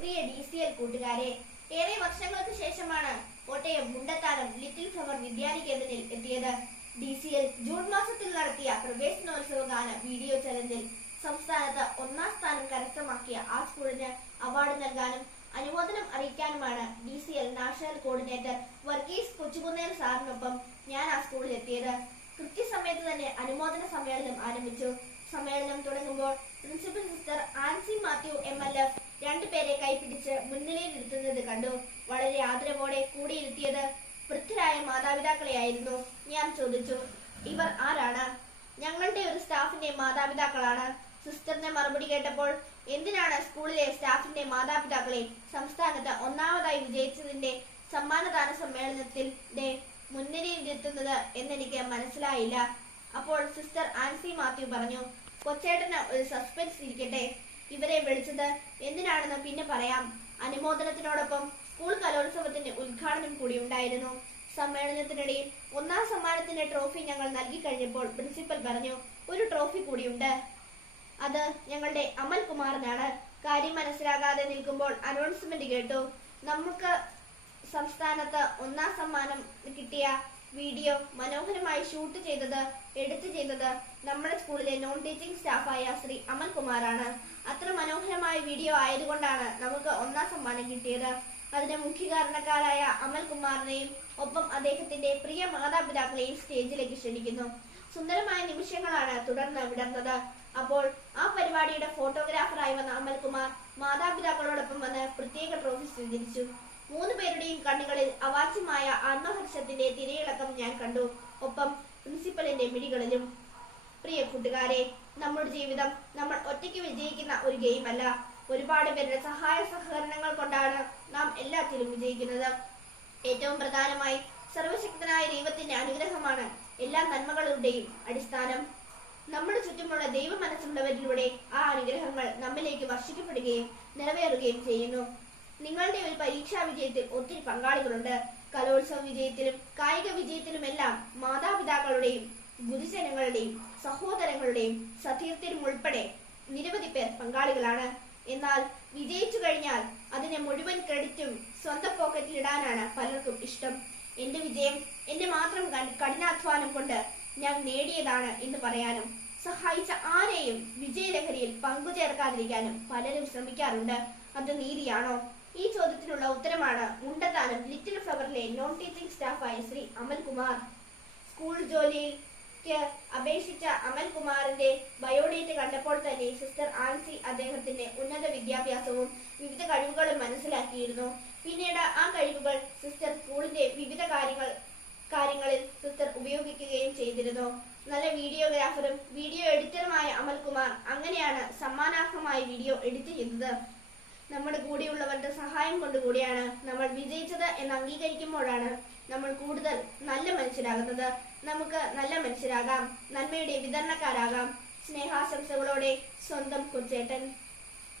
പ്രിയ DCL കൂട്ടുകാരെ, ഏറെ വർഷങ്ങൾക്ക് ശേഷമാണ് കോട്ടയം മുണ്ടത്താനം ലിറ്റിൽ ഫ്ലവർ വിദ്യാനികേതനിൽ എത്തിയത്. DCL ജൂൺ മാസത്തിൽ നടത്തിയ പ്രവേശനോത്സവ ഗാന വീഡിയോ ചലഞ്ചിൽ സംസ്ഥാനത്ത് ഒന്നാം സ്ഥാനം കരസ്ഥമാക്കിയ ആ സ്കൂളിന് അവാർഡ് നൽകാനും അനുമോദനം അറിയിക്കാനുമാണ് DCL national coordinator Varghese Kochukunnel സാറിനൊപ്പം ഞാൻ ആ സ്കൂളിൽ എത്തിയത്. കൃത്യസമയത്ത് തന്നെ അനുമോദന സമ്മേളനം ആരംഭിച്ചു. സമ്മേളനം തുടങ്ങുമ്പോൾ principal sister Ancy Mathew MLF രണ്ടുപേരെ കൈപിടിച്ച് മുൻനിലയിൽ ഇരുത്തുന്നത് കണ്ടു. വളരെ ആദരവോടെ കൂടിയിരുത്തിയത് വൃദ്ധരായ മാതാപിതാക്കളെയായിരുന്നു. ഞാൻ ചോദിച്ചു, ഇവർ ആരാണ്? ഞങ്ങളുടെ ഒരു സ്റ്റാഫിന്റെ മാതാപിതാക്കളാണ്. സിസ്റ്ററിന്റെ മറുപടി കേട്ടപ്പോൾ, എന്തിനാണ് സ്കൂളിലെ സ്റ്റാഫിന്റെ മാതാപിതാക്കളെ സംസ്ഥാനത്ത് ഒന്നാമതായി വിജയിച്ചതിന്റെ സമ്മാനദാന സമ്മേളനത്തിന്റെ മുൻനിരയിലെത്തുന്നത് എന്നെനിക്ക് മനസ്സിലായില്ല. അപ്പോൾ സിസ്റ്റർ ആൻസി മാത്യു പറഞ്ഞു, കൊച്ചേട്ടന് ഒരു സസ്പെൻസ് ഇരിക്കട്ടെ. ഇവരെ വിളിച്ചത് എന്തിനാണെന്ന് പിന്നെ പറയാം. അനുമോദനത്തിനോടൊപ്പം സ്കൂൾ കലോത്സവത്തിന്റെ ഉദ്ഘാടനം കൂടി ഉണ്ടായിരുന്നു. സമ്മേളനത്തിനിടയിൽ ഒന്നാം സമ്മാനത്തിന്റെ ട്രോഫി ഞങ്ങൾ നൽകി കഴിഞ്ഞപ്പോൾ പ്രിൻസിപ്പൽ പറഞ്ഞു, ഒരു ട്രോഫി കൂടിയുണ്ട്, അത് ഞങ്ങളുടെ അമൽ കുമാറിനാണ്. കാര്യം മനസ്സിലാകാതെ നിൽക്കുമ്പോൾ അനൗൺസ്മെന്റ് കേട്ടു. നമുക്ക് സംസ്ഥാനത്ത് ഒന്നാം സമ്മാനം കിട്ടിയ വീഡിയോ മനോഹരമായി എഡിറ്റ് ചെയ്തത് നമ്മുടെ സ്കൂളിലെ നോൺ ടീച്ചിങ് സ്റ്റാഫായ ശ്രീ അമൽ കുമാറാണ്. അത്ര മനോഹരമായ വീഡിയോ ആയതുകൊണ്ടാണ് നമുക്ക് ഒന്നാം സമ്മാനം കിട്ടിയത്. അതിന് മുഖ്യ കാരണക്കാരായ അമൽ കുമാറിനെയും ഒപ്പം അദ്ദേഹത്തിന്റെ പ്രിയ മാതാപിതാക്കളെയും സ്റ്റേജിലേക്ക് ക്ഷണിക്കുന്നു. സുന്ദരമായ നിമിഷങ്ങളാണ് തുടർന്ന് വിടർന്നത്. അപ്പോൾ ആ പരിപാടിയുടെ ഫോട്ടോഗ്രാഫറായി വന്ന അമൽകുമാർ മാതാപിതാക്കളോടൊപ്പം വന്ന് പ്രത്യേക ട്രോഫി സ്വീകരിച്ചു. 3 പേരുടെയും കണ്ണുകളിൽ അവാച്യമായ ആത്മഹർഷത്തിന്റെ തിരയിളക്കം ഞാൻ കണ്ടു, ഒപ്പം പ്രിൻസിപ്പലിന്റെ മിഴികളിലും. പ്രിയ കൂട്ടുകാരെ, നമ്മുടെ ജീവിതം നമ്മൾ ഒറ്റയ്ക്ക് വിജയിക്കുന്ന ഒരു ഗെയിമല്ല. ഒരുപാട് പേരുടെ സഹായ സഹകരണങ്ങൾ കൊണ്ടാണ് നാം എല്ലാത്തിലും വിജയിക്കുന്നത്. ഏറ്റവും പ്രധാനമായി സർവശക്തനായ ദൈവത്തിന്റെ അനുഗ്രഹമാണ് എല്ലാ നന്മകളുടെയും അടിസ്ഥാനം. നമ്മുടെ ചുറ്റുമുള്ള ദൈവ മനസ്സുള്ളവരിലൂടെ ആ അനുഗ്രഹങ്ങൾ നമ്മിലേക്ക് വർഷിക്കപ്പെടുകയും നിറവേറുകയും ചെയ്യുന്നു. നിങ്ങളുടെ ഒരു പരീക്ഷാ വിജയത്തിൽ ഒത്തിരി പങ്കാളികളുണ്ട്. കലോത്സവ വിജയത്തിലും കായിക വിജയത്തിലുമെല്ലാം മാതാപിതാക്കളുടെയും ഗുരുജനങ്ങളുടെയും സഹോദരങ്ങളുടെയും സതീർത്ഥരും ഉൾപ്പെടെ നിരവധി പേർ പങ്കാളികളാണ്. എന്നാൽ വിജയിച്ചു കഴിഞ്ഞാൽ അതിനെ മുഴുവൻ ക്രെഡിറ്റും സ്വന്തം പോക്കറ്റിലിടാനാണ് പലർക്കും ഇഷ്ടം. എന്റെ വിജയം എന്റെ മാത്രം കഠിനാധ്വാനം കൊണ്ട് ഞാൻ നേടിയതാണ് എന്ന് പറയാനും സഹായിച്ച ആരെയും വിജയലഹരിയിൽ പങ്കുചേർക്കാതിരിക്കാനും പലരും ശ്രമിക്കാറുണ്ട്. അത് നീതിയാണോ? ഈ ചോദ്യത്തിനുള്ള ഉത്തരമാണ് മുണ്ടത്താനം ലിറ്റിൽ ഫ്ലവറിലെ നോൺ ടീച്ചിങ് സ്റ്റാഫായ ശ്രീ അമൽകുമാർ. സ്കൂൾ ജോലിക്ക് അപേക്ഷിച്ച അമൽകുമാറിന്റെ ബയോഡേറ്റ് കണ്ടപ്പോൾ തന്നെ സിസ്റ്റർ ആൻസി അദ്ദേഹത്തിന്റെ ഉന്നത വിദ്യാഭ്യാസവും വിവിധ കഴിവുകളും മനസ്സിലാക്കിയിരുന്നു. പിന്നീട് ആ കഴിവുകൾ സിസ്റ്റർ സ്കൂളിന്റെ വിവിധ കാര്യങ്ങളിൽ സിസ്റ്റർ ഉപയോഗിക്കുകയും ചെയ്തിരുന്നു. നല്ല വീഡിയോഗ്രാഫറും വീഡിയോ എഡിറ്ററുമായ അമൽകുമാർ അങ്ങനെയാണ് സമ്മാനാർഹമായ വീഡിയോ എഡിറ്റ് ചെയ്തത്. നമ്മുടെ കൂടെയുള്ളവരുടെ സഹായം കൊണ്ടുകൂടിയാണ് നമ്മൾ വിജയിച്ചത് എന്ന് അംഗീകരിക്കുമ്പോഴാണ് നമ്മൾ കൂടുതൽ നല്ല മനുഷ്യരാകുന്നത്. നമുക്ക് നല്ല മനുഷ്യരാകാം, നന്മയുടെ വിതരണക്കാരാകാം. സ്നേഹാശംസകളോടെ സ്വന്തം കൊച്ചേട്ടൻ.